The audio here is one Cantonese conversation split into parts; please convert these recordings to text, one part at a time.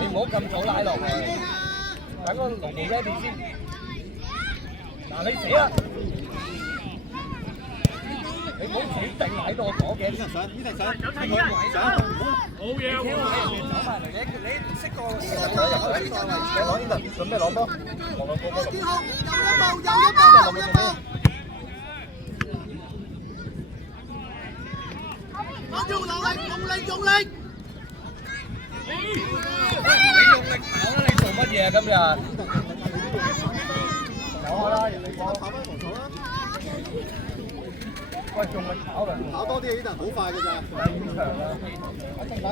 你唔好咁早拉落去，等個龍門 ready 先。嗱，你死啦！你唔好企定喺度講嘅。呢頭上，呢頭上，佢位上，好嘢喎！走埋嚟，你識個攞呢頭，準備攞波，攞波。有一步。攞住用力！你用力跑啦！你做乜嘢啊？今日有啦，人哋跑翻防守啦。喂，用力跑啦！跑多啲啊！呢度好快㗎咋。第五場啦，肯定係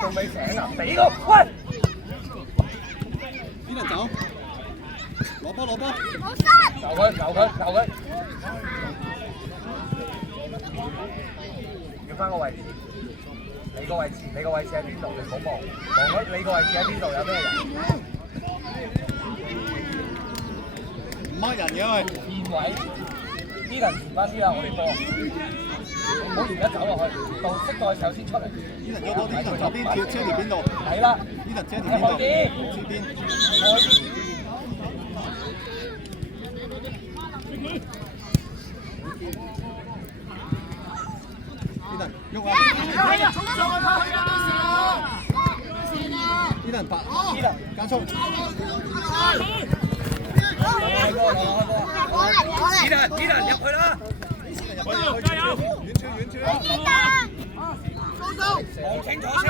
仲未醒啊！俾個喂，呢度走，攞波！救佢！要翻個位置。你個位置喺邊度？你唔好望咗你個位置喺邊度？有咩人？唔乜人嘅喂，變位，啲人前翻啲啦，我哋波，唔好而家走落去，到適當嘅時候先出嚟。呢人有多啲，呢人左邊跳車條邊度？係啦，呢人車條邊度？開邊？呢人喐啊！呢人白，呢人加速。開波！呢人入去啦！加油！遠處！望清楚先。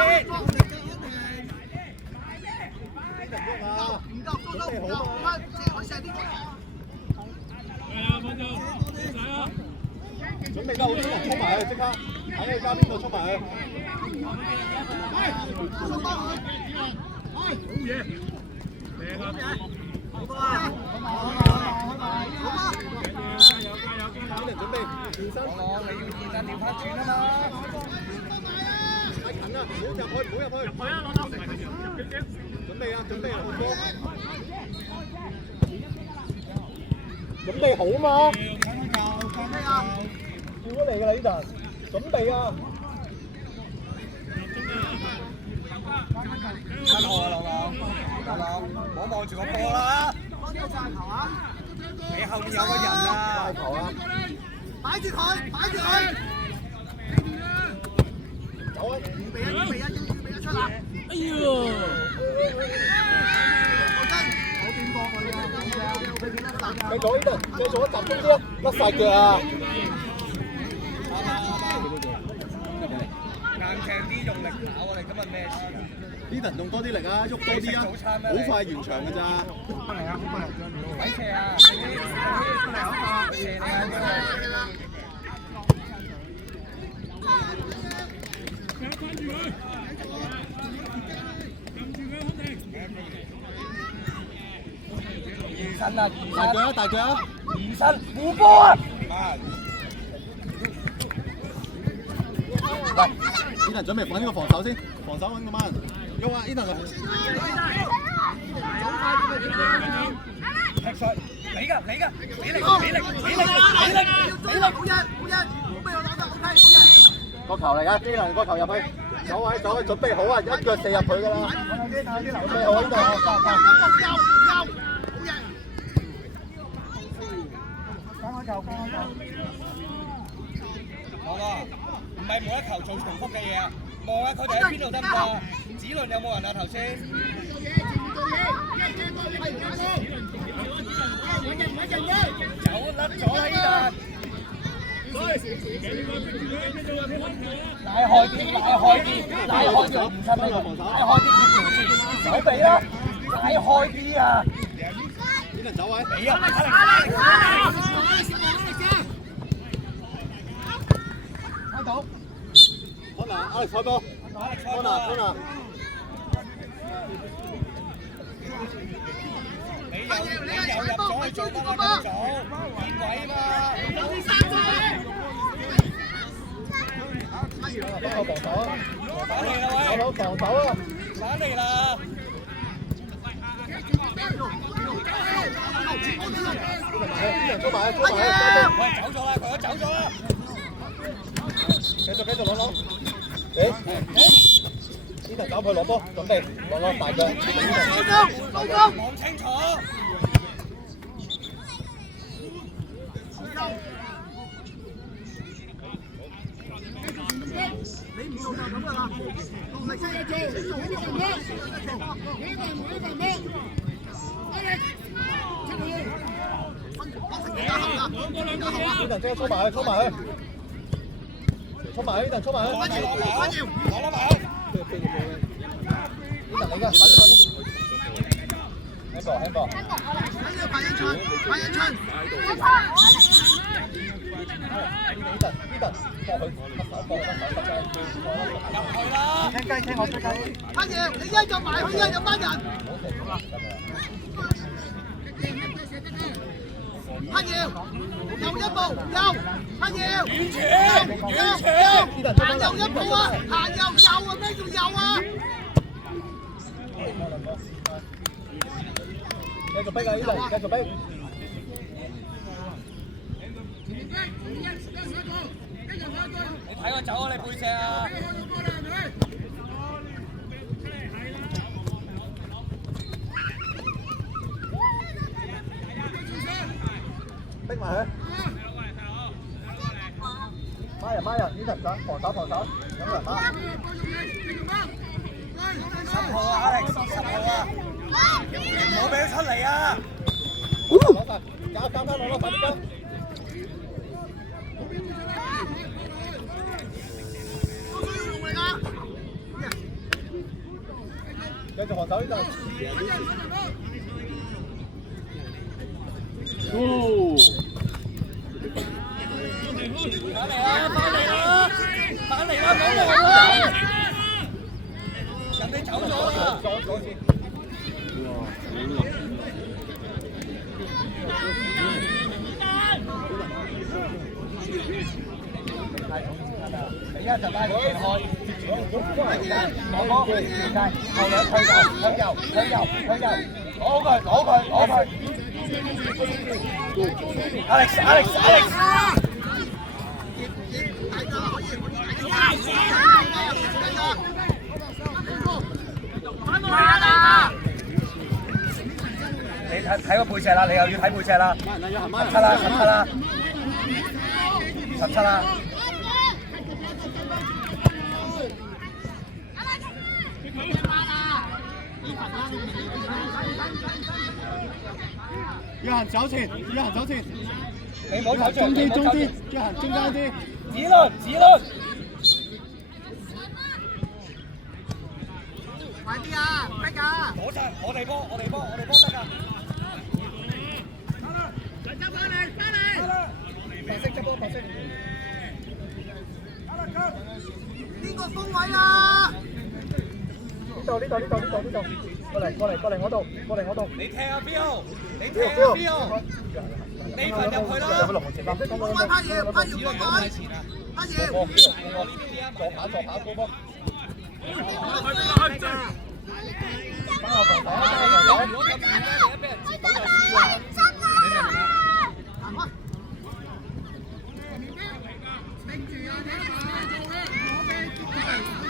準備得好啲，衝埋去即刻，睇佢加邊度衝埋去。好嘢！靚啊！準備健身，你要健身調翻轉啊嘛！太近啦，唔好入去！準備啊！準備好啊嘛！叫咗嚟㗎啦呢度，準備啊！10號啊，朗朗，唔好望住個波啦！你後面有個人啊！球啊！擺住佢！走啊！預備啊！出啦！哎呦！你做呢度，你做得集中啲啊！甩晒腳啊！硬淨啲，用力跑啊！你今日咩事啊？呢輪用多啲力啊，喐多啲啊！好快完場㗎咋？睇射啊！移身啊！大腳啊！移身護波啊！喂，呢輪準備揾呢個防守先，防守揾個慢，喐啊！呢輪踢術，你㗎，俾力！好嘢！個球嚟㗎，呢輪個球入去，走位，準備好啊！一腳射入去㗎啦！準備好呢度，唔係每一球做重複嘅嘢啊！望下佢哋喺邊度得唔得？指輪有冇人啊？頭先走甩咗啦！呢度拉開啲，唔親呢個防守，拉開啲手臂啦，拉開啲啊！呢輪走位，俾啊！開到。可能，Alex開波，可能。你又入咗去做得啦，咁做見位嘛。幫手，反嚟啦喂！防守啊！反嚟啦！啲人衝埋，喂，走咗啦，佢都走咗啦。繼續攞。呢頭走佢攞波，準備攞大腳。望清楚。你唔做就咁噶啦，唔係真係做，你做呢個唔得，每個唔得。呢頭衝埋去，呢頭衝埋去。攞啦嘛！呢頭你噶，快啲！輕個。快一寸。入去啦！聽雞，聽我吹雞。阿爺，你一就埋去，一有班人。阿爺，又一步，阿爺，行又一步啊，行又啊，咩叫又啊？繼續逼啊！呢度繼續逼。你睇我走啊！你背脊啊！逼埋佢。孖人，呢頭上防守，有人孖。10號啊 ，Alex，10號啊！唔好俾佢出嚟啊！攞晒，交翻我咯，快啲交！繼續防守呢度。翻嚟啦，冇望啦！人哋走咗啦。你一就拉佢開，攞波，後兩向右，攞佢。Alex。你睇個背脊啦，你又要睇背脊啦。17啦。要行走前。你唔好走中啲，要行中間啲。指輪。快啲啊，逼啊！攞晒，我哋波得㗎。白色。邊個封位啊？呢度，過嚟我度。你踢啊標，你份入去啦。封位拍嘢封位。阿爺，左跑高波。如果咁遠咧，你一俾人接到就輸啦。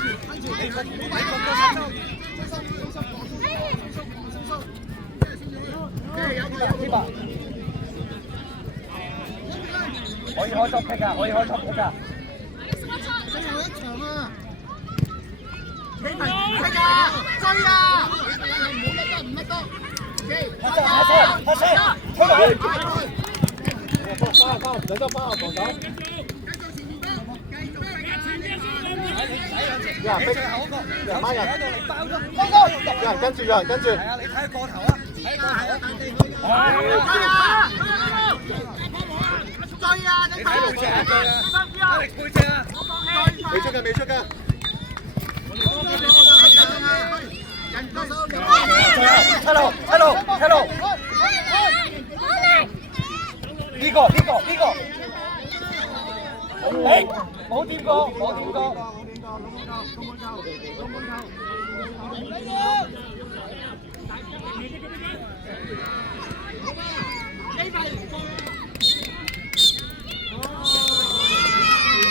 你明唔明啊？你個可以開速踢㗎，最後一場啊！你咪逼啊！追啊！唔甩得。下車，推埋去。翻，唔使得翻防守。有人逼，有人孖人，有人跟住。係啊，你睇下個頭啊，追啊！你睇背脊啊！啊！背脊啊！未出㗎，未出㗎。七路，七路，七路。呢個，呢個，呢個。誒，冇掂過，冇掂過。